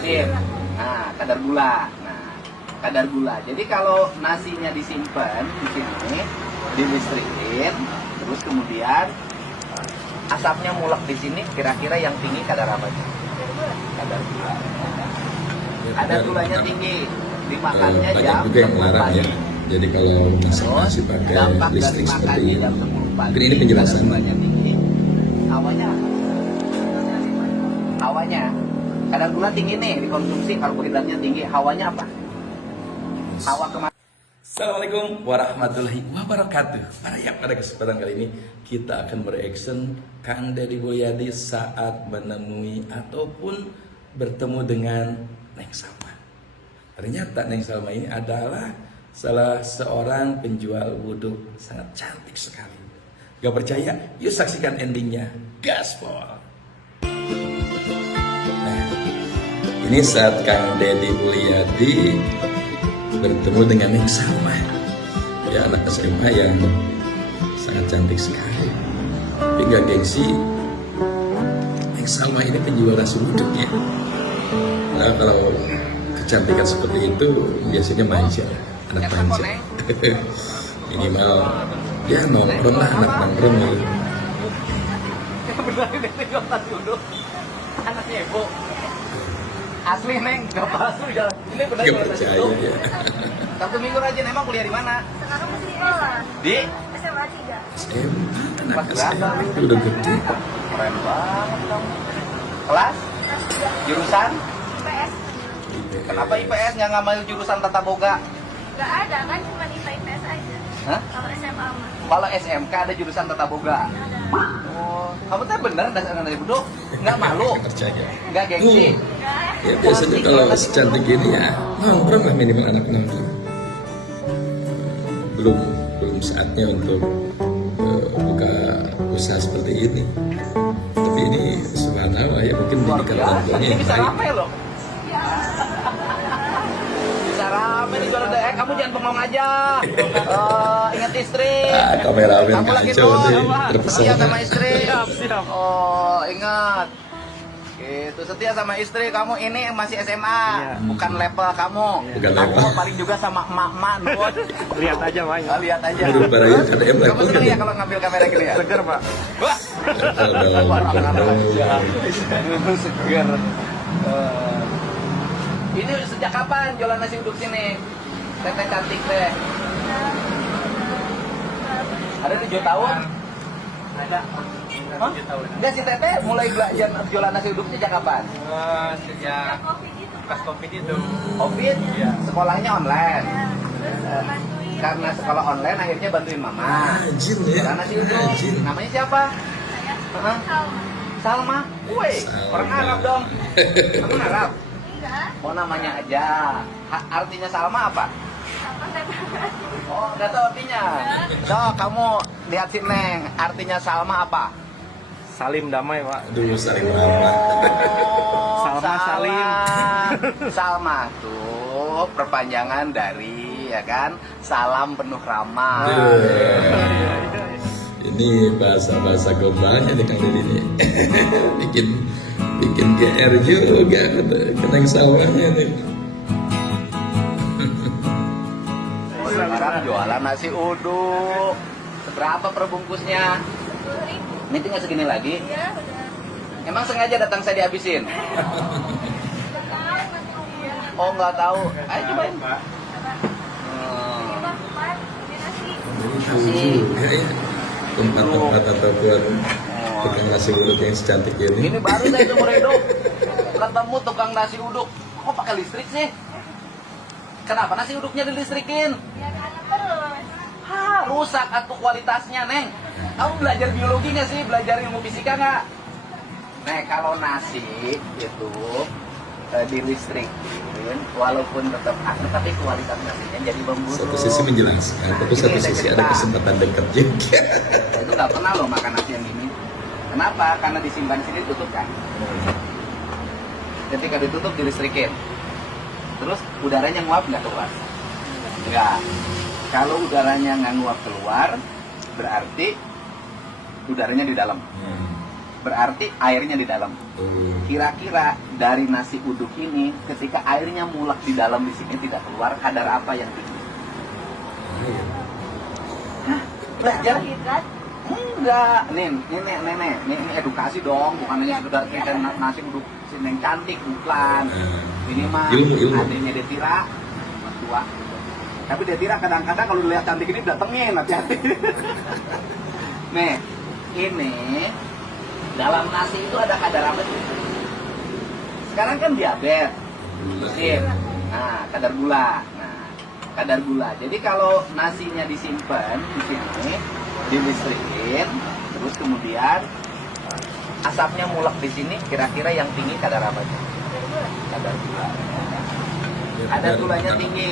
Sip. Nah, kadar gula. Nah, kadar gula. Jadi kalau nasinya disimpan di sini, dilistrikin, terus kemudian asapnya mulek di sini, kira-kira yang tinggi kadar apa? Kadar gula. Kadar gulanya tinggi. Dimakannya banyak jam juga yang 10 melarang pagi. ya. Jadi kalau masak nasi pakai Dampak dari listrik seperti makannya ini, jam 10 pagi, mungkin ini penjelasan. kadar gulanya tinggi. Hawanya apa? Hawanya kadar gula tinggi nih dikonsumsi, karbohidratnya tinggi. Hawanya apa? Hawa kemana? Assalamualaikum warahmatullahi wabarakatuh. Pada kesempatan kali ini kita akan bereaction Kang Deddy Mulyadi saat menemui ataupun bertemu dengan Neng Salma. Ternyata Neng Salma ini adalah salah seorang penjual wudhu sangat cantik sekali. Gak percaya? Yuk saksikan endingnya. Gaspol. Nah, ini saat Kang Deddy Mulyadi bertemu dengan Neng Salma, ya anak SMA yang sangat cantik sekali. Tapi gak gengsi, Neng Salma ini penjual nasi uduk ya. Nah kalau kecantikan seperti itu biasanya manja, anak manja. Minimal ya nongkrong lah, anak nongkrong gitu. Benar ini jual nasi uduk. Anaknya ibu. Asli Neng, gak palsu jalan. Ini benar Gak jual nasi percaya uduk. ya. Sabtu Minggu rajin, emang kuliah di mana? Sekarang masih di sekolah. Di SMA 3. SMA, anak Kelas berapa? SMA itu udah gede. Keren banget kamu. Kelas? Kelas 3. Jurusan? IPS. Kenapa IPS nggak ngambil jurusan tata boga? Gak ada kan, cuma IPA IPS aja. Hah? Kalau SMA mah. Kalau SMK ada jurusan tata boga. Ada. Oh, kamu tuh bener dasarnya dari budok? Nggak malu? Gak percaya. Nggak gengsi? Gak. Ya biasanya kalau secantik gini ya nongkrong lah, minimal anak nongkrong. Belum saatnya untuk buka usaha seperti ini. Tapi ini subhanallah ya, mungkin Luar pendidikan biasa. orang tuanya Ini yang bisa baik. rame loh. Bisa rame nih jualan deh. Kamu jangan bengong aja. Ingat istri. Kameramen Kamu lagi kacau doang, nih, setia terpesona. sama istri. Oh, ingat. Itu setia sama istri. Kamu ini masih SMA, bukan level kamu. Bukan Kamu level. paling juga sama emak-emak, Nun. Lihat aja Pak. Lihat aja. Aduh, barangnya KDM Kamu level seneng ya kan. kalau ngambil kamera gini ya? Seger Pak. Wah, seger. Ini sejak kapan jualan nasi uduk sini? Teteh cantik teh. Ada 7 tahun? Ada. Hah? Enggak, si Teteh mulai belajar jualan nasi uduk sejak kapan? Sejak Covid itu. pas Covid itu. Covid? Iya. Sekolahnya online. Ya, terus bantuin. Karena sekolah online akhirnya bantuin mama. Rajin ya. Jualan nasi uduk. Rajin. Namanya siapa? Saya Hah? Salma. Salma. Woi, Salma. orang Arab dong. Kamu Arab? Enggak. Oh, namanya aja. Artinya Salma apa? Apa saya pernah. Oh, nggak tahu artinya. So, kamu lihat si Neng. Artinya Salma apa? Salim damai Pak. Aduh, saling menghormat. Oh, Salma Salim. Salma tuh perpanjangan dari, ya kan, salam penuh ramah. Ini bahasa-bahasa globalnya nih Kang Deddy ini. bikin GR juga kenang sawahnya nih. Oh, sekarang jualan nasi uduk. Seberapa perbungkusnya? 10.000. Ini tinggal segini lagi. Ya, udah. Emang sengaja datang saya dihabisin? Udah tahu nanti dia. Oh, nggak tahu. Ayo cobain. Apa? Ini mah kupat, ini nasi. Jadi tahu juga ya tempat-tempat ataupun tukang nasi uduk yang secantik ini. Ini baru saya seumur hidup ketemu tukang nasi uduk. Kok pakai listrik sih? Kenapa nasi uduknya dilistrikin? Biar anak terus. Hah, rusak atuh kualitasnya, Neng. Kamu belajar biologi nggak sih? Belajar ilmu fisika nggak? Nek, kalau nasi itu dilistrikin, walaupun tetap anget, tapi kualitas nasinya jadi memburuk. Satu sisi menjelaskan, tapi satu sisi ada kesempatan dekat juga. Itu nggak pernah loh makan nasi yang gini. Kenapa? Karena disimpan di sini tutup kan. Ketika ditutup dilistrikin, terus udaranya nguap nggak keluar? Nggak. Kalau udaranya nggak nguap keluar, berarti udaranya di dalam. berarti airnya di dalam. Oh. Kira-kira dari nasi uduk ini, ketika airnya mulak di dalam di sini tidak keluar, kadar apa yang tinggi? Iya. Belajar? Karbohidrat. Enggak, ini edukasi dong, bukan hanya sekedar kita nasi uduk yang cantik, bukan. Ini mah Ilmu. adanya Detira, tua. Tapi Detira kadang-kadang kalau lihat cantik ini datengin, hati-hati. Nih, ini dalam nasi itu ada kadar apa sih? Sekarang kan diabetes, sip. Nah, kadar gula. Nah, kadar gula. Jadi kalau nasinya disimpan di sini, dilistrikin, terus kemudian asapnya mulek di sini, kira-kira yang tinggi kadar apa sih? Kadar gula. Kadar gulanya tinggi,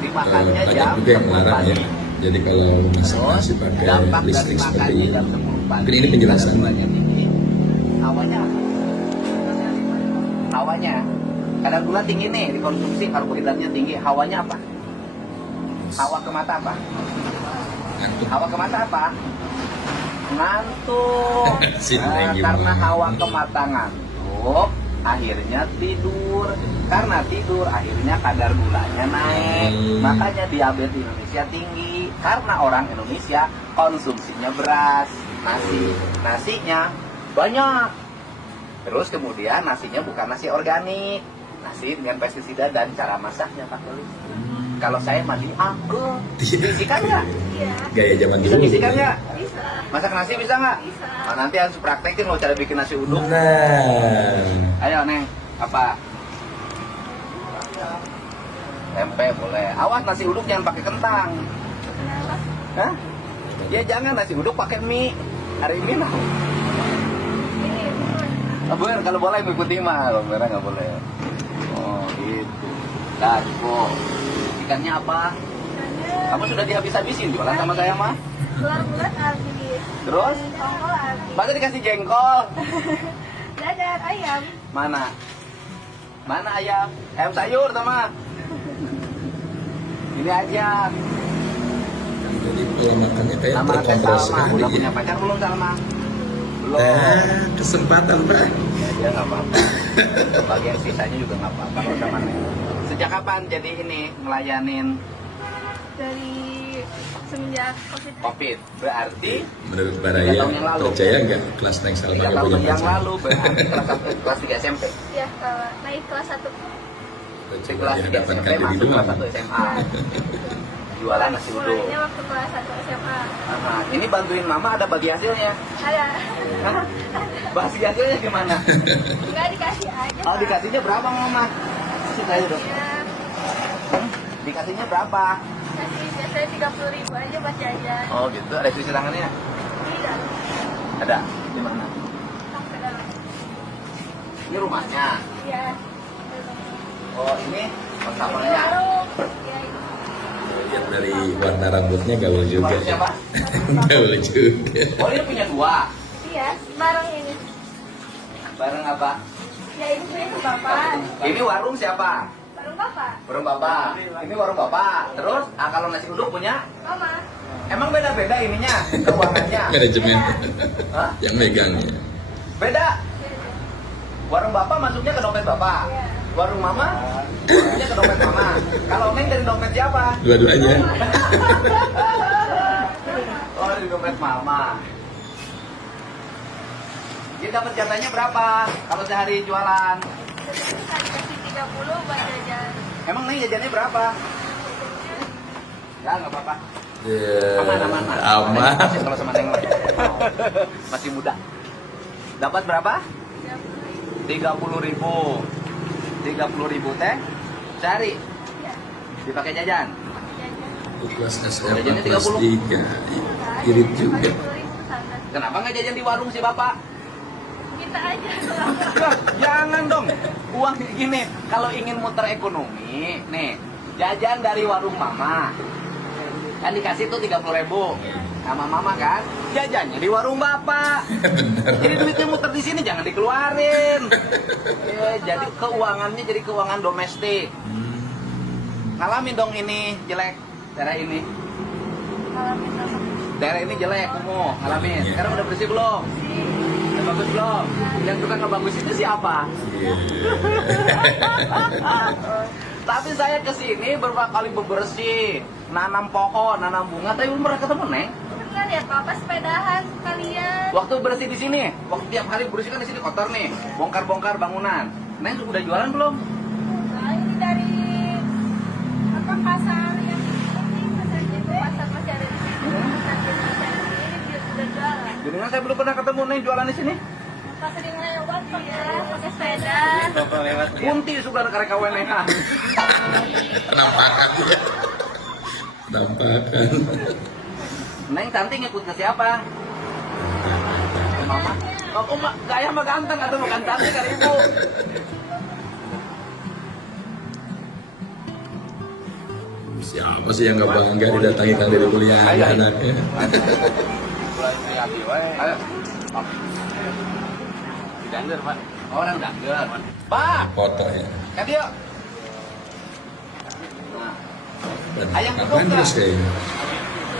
dimakannya Banyak jam juga yang 10 melarang ya. pagi. Jadi kalau masak Terus nasi pakai dampak dari listrik seperti makannya ini. jam 10 pagi. Mungkin ini penjelasan. Kadar gulanya tinggi. Hawanya apa? Hawanya kadar gula tinggi nih, dikonsumsi, karbohidratnya tinggi. Hawanya apa? Hawa ke mata apa? Ngantuk. Hawa ke mata apa? Ngantuk. Si Neng gimana? Karena hawa ke mata ngantuk, akhirnya tidur. Karena tidur, akhirnya kadar gulanya naik. Makanya diabetes di Indonesia tinggi. Karena orang Indonesia konsumsinya beras, nasi. Nasinya banyak. Terus kemudian nasinya bukan nasi organik. Nasi dengan pestisida dan cara masaknya pakai listrik. Kalau saya mandi aku, bisikan nggak? Iya. Gaya zaman Bisa dulu. bisikan nggak? Bisa. Masak nasi bisa nggak? Bisa. Nah, nanti harus praktekin lo cara bikin nasi uduk. Nah, Ayo Neng, apa? Tempe boleh. Awas nasi uduk jangan pakai kentang. Kenapa? Hah? Ya jangan nasi uduk pakai mie. Hari ini nah. Ini bener. Oh, bener, kalau boleh mengikuti mah, kalau bener nggak boleh. Oh gitu. Nah, cukup. Ikannya apa? Ikannya Kamu sudah dihabis-habisin jualan sama saya mah. bulat-bulat habis. Terus? Tongkol habis. Masa dikasih jengkol? Dadar ayam. Mana? Mana ayam? Ayam sayur sama. Ini aja. jadi pola makannya kayak Nama Teh terkontrol Salma. sekali Udah ya. punya pacar belum Salma? Belum. Kesempatan Pak. Ya dia nggak apa-apa. Bagian sisanya juga nggak apa-apa. Kalau sama Neng. Sejak kapan jadi ini ngelayanin Dari semenjak COVID. COVID? Berarti Menurut 3 Baraya, tahun yang lalu. percaya nggak kelas Neng Salma 3 nggak tahun punya yang pacar? lalu berarti kelas 1, kelas 3 SMP. Ya, naik kelas 1. Di Coba kelas 3 dihadapkan SMP diri masuk doang. kelas 1 SMA. Jualan nasi uduk. Mulainya waktu kelas 1 SMA. Nah, ini bantuin mama ada bagi hasilnya. Ada. Hah? Bagi hasilnya gimana? Enggak dikasih aja. Oh dikasihnya berapa mama? Kasih aja dong. Ya, Dikasihnya berapa? kasih biasanya 30.000 aja buat jajan. Oh gitu, ada cuci tangannya? Tidak. Ada. Di mana? Sampai dalam. Ini rumahnya. Iya. Oh ini Ini kontrakannya. warung. Ya, ini. Lihat dari warna rambutnya gaul juga. Warung siapa? Gaul juga. Oh ini punya 2. Iya, bareng ini. Bareng apa? Ya ini punya ke bapak. Ini warung siapa? Bareng bapak. Warung bapak. Ini warung bapak. Terus kalau nasi uduk punya? Mama. Emang beda-beda ininya, keuangannya? Manajemen Hah? yang megangnya. Beda. Warung bapak masuknya ke dompet bapak. Iya. Warung mama masuknya ke dompet mama. Kalau Neng dari dompet siapa? Dua-duanya. Oh dari dompet mama. Jadi dapat jatahnya berapa kalau sehari jualan? Jadi dikasih 30 buat jajan. Emang Neng jajannya berapa? Ya nggak apa-apa. Ya, Aman. aman. Masih kalau sama Neng mah. Masih muda. Dapat berapa? 30.000. 30.000 teh sehari Iya. dipakai jajan. Jajan. Kelas SMA Jajannya kelas 30. 3. Irit juga. 40.000 sana. Kenapa nggak jajan di warung si bapak? Kita aja. Loh, jangan dong. Uang gini, kalau ingin muter ekonomi, nih, jajan dari warung mama. Kan dikasih tuh 30.000 sama mama kan? Jajannya di warung bapak. Jadi duitnya muter di sini jangan dikeluarin. Jadi keuangannya jadi keuangan domestik. Ngalamin dong ini jelek, daerah ini. Kalau kita Daerah ini jelek, kumuh, ngalamin. Sekarang udah bersih belum? sih. bagus belum? Yang tukang nggak bagus itu siapa? Iya. Tapi saya kesini beberapa kali bebersih, nanam pohon, nanam bunga, tapi belum pernah ketemu Neng. Pernah lihat papa sepedahan sekalian. Waktu bersih di sini, waktu tiap hari bersih kan di sini kotor nih, bongkar-bongkar bangunan. Neng udah jualan belum? Nah, ini dari apa pasar yang ini pasar itu pasar masih ada di sini. Pasar ini dia sudah jalan. Jadi saya belum pernah ketemu Neng jualan di sini. Pas sering lewat pakai sepeda. Bapak lewat ya. Kunti sudah karek kawen Neng. Penampakan ya. Penampakan. Neng cantik ngikut ke siapa? Mama. Oh, kok gaya mah ganteng atau bukan cantik kan ibu? Siapa sih yang nggak bangga didatangi Kang Deddy Mulyadi anaknya? Ayo. Dangder, Pak. Orang dangdut. Pak, Foto ya. kan yuk. Nah, Dan Ayam Kang duduk, Andres kayaknya.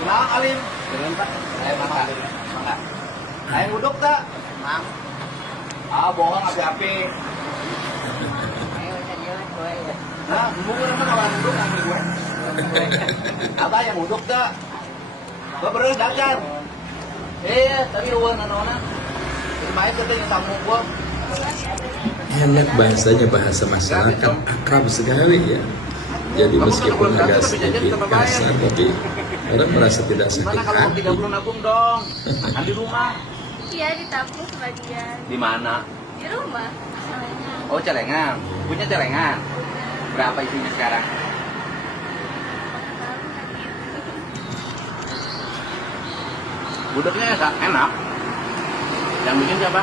nah Alim. Dengan Pak. Ayo makan. Makan. Ayo duduk tak? Nah. Ah, bohong api-api. Nah, mungkin mana orang duduk ambil gue. Apa yang duduk tak? Gue beri dacar. Tapi uang nana-nana. Main katanya tamu gue. Enak bahasanya, bahasa masyarakat, akrab sekali ya. Jadi meskipun agak sedikit kasar, tapi orang merasa tidak sakit Gimana kalau hati. 30 nabung dong? Makan di rumah. Iya ditabung sebagian Di mana? di rumah. Soalnya Oh, celengan. Punya celengan. Berapa isinya sekarang? Gudegnya enak. Yang bikin siapa?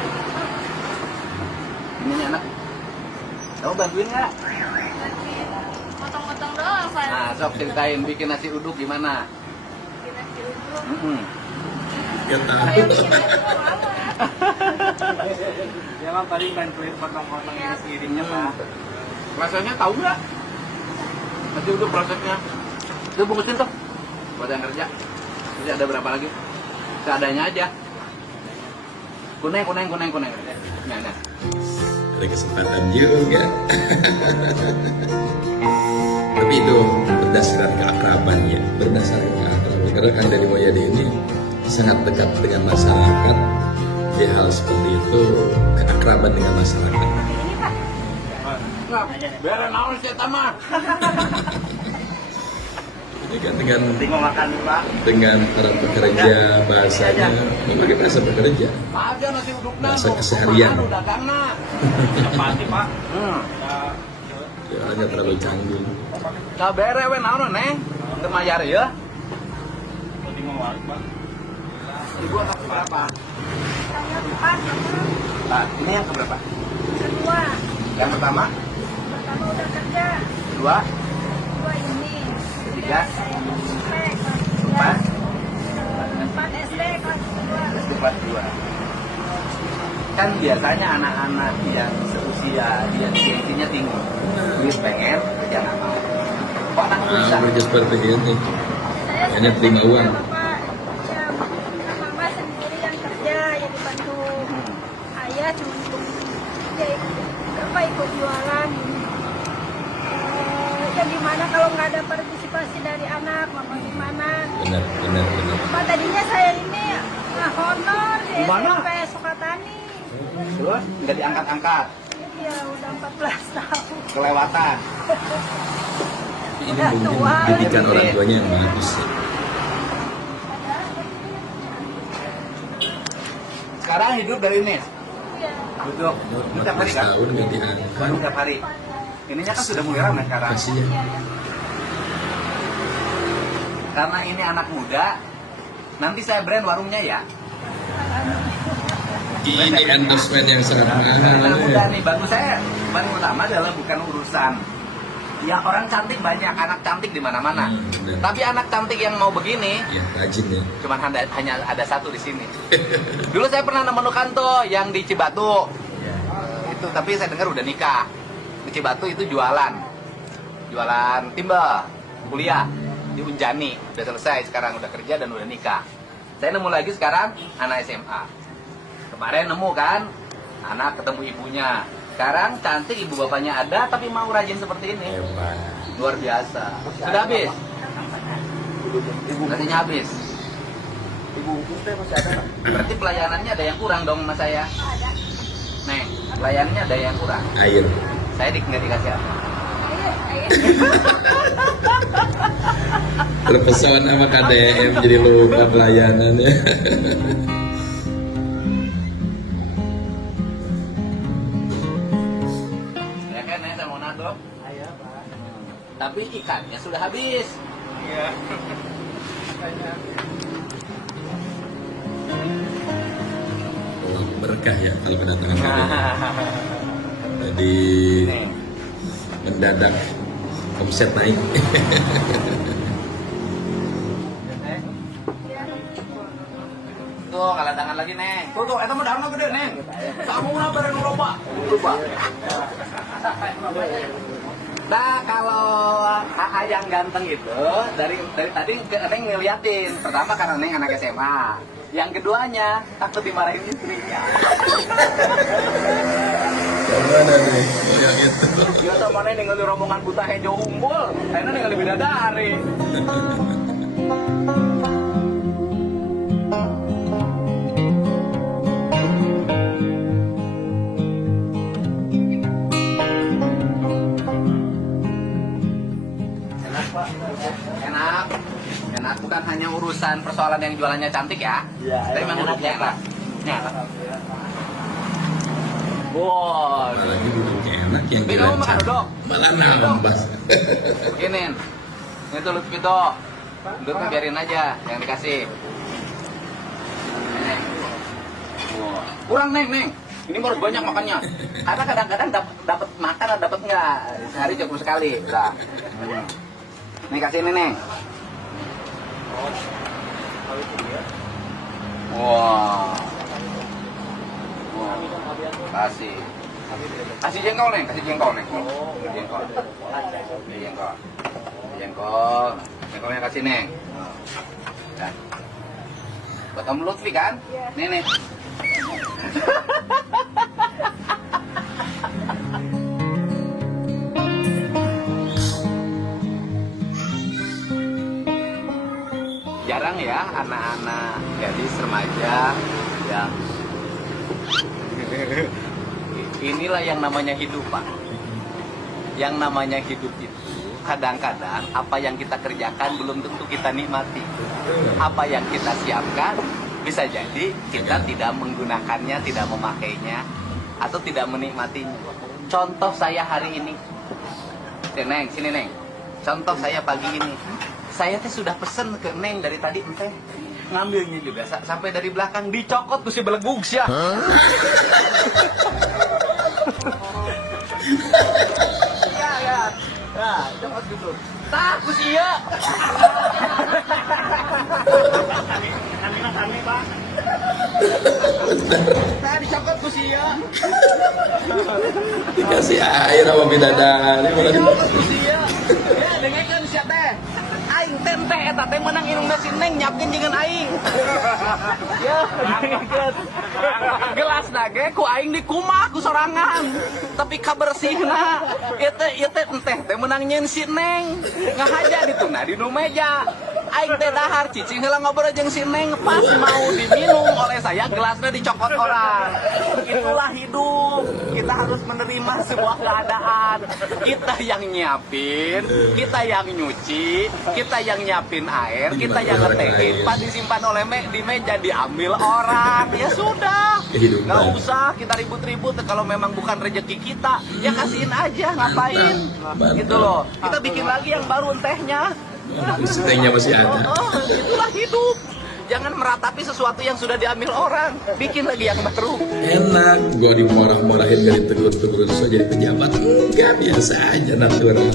Ini enak. Kamu bantuin nggak? potong-potong doang Pak. Nah, sok ceritain bikin nasi uduk gimana? Bikin nasi uduk. Mm-mm. Ya tahu. Saya bikin nasi uduk lama. Dia mah paling bantuin potong-potong ini sendirinya, Pak. Rasanya tahu nggak? Nasi uduk prosesnya. Itu bungkusin tuh. Buat yang kerja. Jadi ada berapa lagi? Seadanya aja. Kuning. Nah. Ada kesempatan juga. Tapi itu berdasarkan keakraban ya, berdasarkan keakraban. Karena Kang Deddy Mulyadi ini sangat dekat dengan masyarakat. Di hal seperti itu, keakraban dengan masyarakat. Ini Pak. Nggak, biarin naon sih tamah. Ini kan dengan Tinggal makan Pak. dengan para pekerja bahasanya memakai bahasa pekerja. Aja nasi udukna. Bahasa keseharian. Dagangna. Pasti, Pak. Ya, hanya terlalu canggung. Nah, bere we naon Neng? Teu mayar ya. Tadi mau warik, Pak. Ibu anak berapa? Saya empat. Nah, ini yang keberapa? Kedua. Yang pertama, Pertama udah kerja. kedua, Kedua ini. Ketiga. Saya SMP kelas empat, 3. 4 SD kelas 2. keempat, dua. Kan biasanya anak-anak yang seusia dia gengsinya tinggi, duit pengen kerja nggak mau. Kok anak bisa? Kerja seperti ini. Saya Hanya terima uang. Bapak, ya, mama sendiri yang kerja ya dibantu ayah cuma ya ikut jualan. Ya gimana kalau nggak ada partisipasi dari anak, mama gimana? Benar. Pak tadinya saya ini honor di Gimana? SMP Sukatani. Terus nggak diangkat-angkat, Ya udah 14 tahun. kelewatan. Ini Udah mungkin tua. didikan orang tuanya yang bagus ya. Sekarang hidup dari ini. Ya. Duduk. Ini tiap hari 14 kan? tahun nggak diangkat. Baru tiap hari. Ininya kan sudah mulai ramai sekarang. Kasihan. Karena ini anak muda, nanti saya brand warungnya ya. Ini endorsement yang sangat mahal. Anak muda Ya. nih, bagi saya paling utama adalah bukan urusan. Ya orang cantik banyak, anak cantik di mana-mana. Benar. Tapi anak cantik yang mau begini, Ya, rajin ya. cuman hanya ada satu di sini. Dulu saya pernah menemukan tuh yang di Cibatu. Itu tapi saya dengar udah nikah. Di Cibatu itu jualan timbal, kuliah di Unjani, udah selesai sekarang udah kerja dan udah nikah. Saya nemu lagi sekarang anak SMA. Kemarin nemu kan, anak ketemu ibunya. Sekarang cantik, ibu bapaknya ada, tapi mau rajin seperti ini. Hebat. Luar biasa. Sudah habis? Nasinya habis. Berarti pelayanannya ada yang kurang dong sama saya. Ada. Neng, pelayanannya ada yang kurang. Air. Saya nggak dikasih apa? Ayo. Terpesona sama KDM jadi lupa pelayanannya. Ya kan, saya mau nado. Ayo, Pak. Tapi ikannya sudah habis. Iya. Oh, berkah ya kalau kedatangan KDM. Tadi Nih. mendadak omset naik. Tuh, kalau tangan lagi, Neng. Tuh, itu mah daunnya gede, Neng. Kamu mah bareng lupa. Lupa. Nah, kalau AA yang ganteng itu dari tadi Neng ngeliatin. Pertama karena Neng anak SMA. Yang keduanya takut dimarahin istrinya. Mana nih? Oh, yang itu. Dia sama Neng ningali rombongan buta hejo unggul. Akhirnya ningali bidadari. Enak, Pak. Enak. Enak bukan hanya urusan persoalan yang jualannya cantik ya. Iya, Tapi memang enak, duduknya Pak. enak. Ini enak. Wow. Apalagi duduknya enak yang Bino dirancang. makan duduk. Malah nambah. Begini. Ini tuh Lutfito. Duduknya biarin aja yang dikasih. Neng. Wow. Kurang Neng, Neng. Ini harus banyak makannya. Karena kadang-kadang dapat makan atau dapat enggak. Sehari cukup sekali. Udah. Nih kasih ini, Neng. Wow. Wow. Kasih. Kasih jengkol, Neng. Kasih jengkol, Neng. Jengkol. Jengkol. Jengkol. Jengkolnya kasih, Neng. Dah. Buat Om Lutfi kan? Iya. Nih, nih. Jarang ya anak-anak gadis remaja yang inilah yang namanya hidup, Pak. Yang namanya hidup itu kadang-kadang apa yang kita kerjakan belum tentu kita nikmati. Apa yang kita siapkan bisa jadi kita tidak menggunakannya, tidak memakainya, atau tidak menikmatinya. Contoh saya hari ini. Neng, sini Neng. Contoh saya pagi ini. Saya tuh sudah pesen ke Neng dari tadi enteh. Ngambilnya juga sampai dari belakang dicokot tuh si belegug sih ya. Iya, ya. Nah, cokot dulu. Takut sih ya. Kami, Pak. Saya dicokot tuh sih ya. Dikasih air sama bidadari malah Dicokot tuh sih ya. Ya, dengarkan siapa teh. Aing teh eta teh menang inung si Neng nyapkeun jeung aing. Ya, dengarkan. Gelas nage ku aing dikumak ku sorangan. Tapi kabersihna ieu teh teh menang nyeun si Neng. Ngahaja dituna di nu meja. Aing teh dahar cicing heula ngobrol jeung si Neng pas mau diminum oleh saya gelasnya dicokot orang. Itulah hidup. Kita harus menerima sebuah keadaan. Kita yang nyiapin, kita yang nyuci, kita yang nyiapin air, kita yang ngetekin, pas disimpan oleh di meja diambil orang. Ya sudah. Kehidupan. Nggak usah kita ribut-ribut kalau memang bukan rezeki kita. Ya kasihin aja, ngapain? Mantap. Gitu loh. Kita bikin lagi yang baru entehnya. Stengnya masih ada. Itulah hidup. Jangan meratapi sesuatu yang sudah diambil orang. Bikin lagi yang baru. Enak, gua dimarah-marahin gak ditegur-tegur so jadi pejabat. Enggak, biasa aja natural.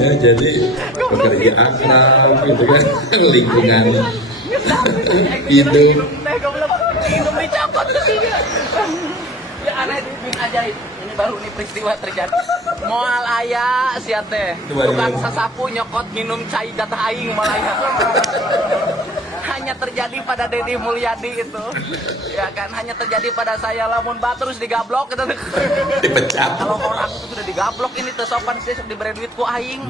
Ya jadi pekerja akrab gitu kan, lingkungan hidup. Minum dicopot ke sini. Ya aneh ini ajaib. Ini baru nih peristiwa terjadi. Moal aya sia teh. Tukang sasapu nyokot minum cai jatah aing moal aya. Hanya terjadi pada Deddy Mulyadi itu. Ya kan, hanya terjadi pada saya lamun terus digablok gitu. Dipecat. Kalau orang itu sudah digablok ini teu sopan sih diberi duit ku aing.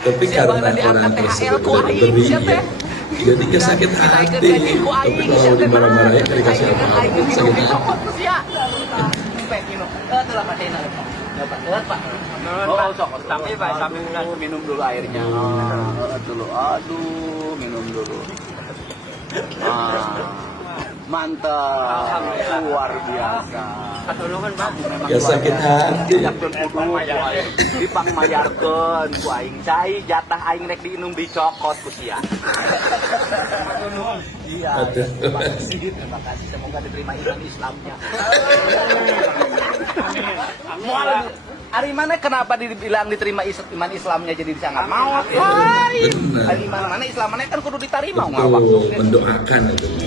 Tapi Siapa karena tadi orang angkat tersebut THL ku udah aing, diberi siapa? ya, jadi dia sakit hati. Tapi kalau dimarah-marahin kan dikasih apa-apa sakit hati. Telah pakai Pak. Oh, sok. Tapi Pak, sambil minum dulu airnya. Dulu. Aduh, minum dulu. Mantap. Luar biasa. Ya sakit hati. Dipang mayarkeun ku aing cai jatah aing rek diinum dicokot ku sia. Iya. Terima kasih. Semoga diterima iman Islamnya. Mual. Ari mana kenapa dibilang diterima iman Islamnya jadi sangat maut? Benar. Ari mana Islam mana kan kudu diterima Betul, mendoakan itu.